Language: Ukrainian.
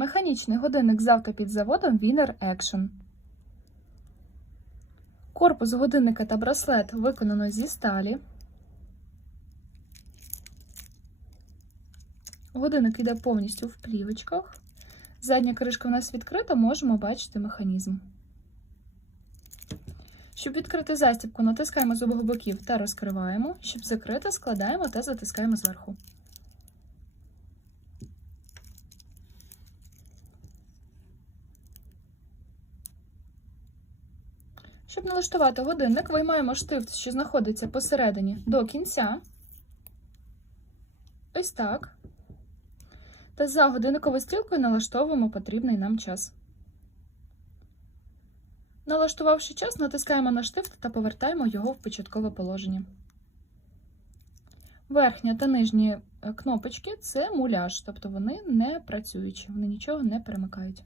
Механічний годинник з автопідзаводом Wiener Action. Корпус годинника та браслет виконано зі сталі. Годинник йде повністю в плівочках. Задня кришка у нас відкрита, можемо бачити механізм. Щоб відкрити застібку, натискаємо з обох боків та розкриваємо. Щоб закрити, складаємо та затискаємо зверху. Щоб налаштувати годинник, виймаємо штифт, що знаходиться посередині до кінця. Ось так. Та за годинниковою стрілкою налаштовуємо потрібний нам час. Налаштувавши час, натискаємо на штифт та повертаємо його в початкове положення. Верхня та нижні е, кнопочки це муляж, тобто вони не працюючі, вони нічого не перемикають.